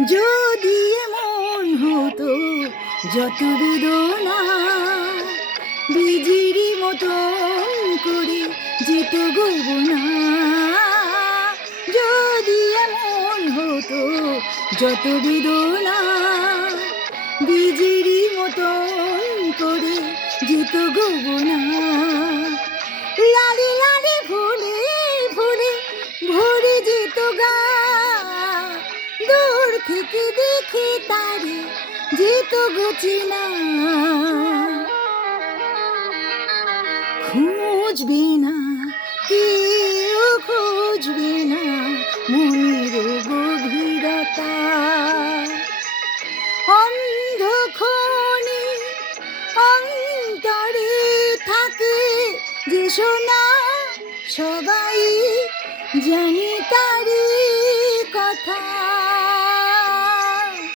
যদি এমন হতো যত বেদনা বিজিরি মতন করে যেত গোবনা, যদি এমন হতো যত বেদনা বিজিরি মতন করে যেত গোবনা, লালে লালে ফুলে ফুলে ভরে যেত গা, দূর থেকে দেখে তারে যেত গোচিনা, খুঁজবে না কেউ খুঁজবে না মনের গভীরতা, অন্ধক্ষণে অন্তরে থাকে যে সোনা সবাই জানে।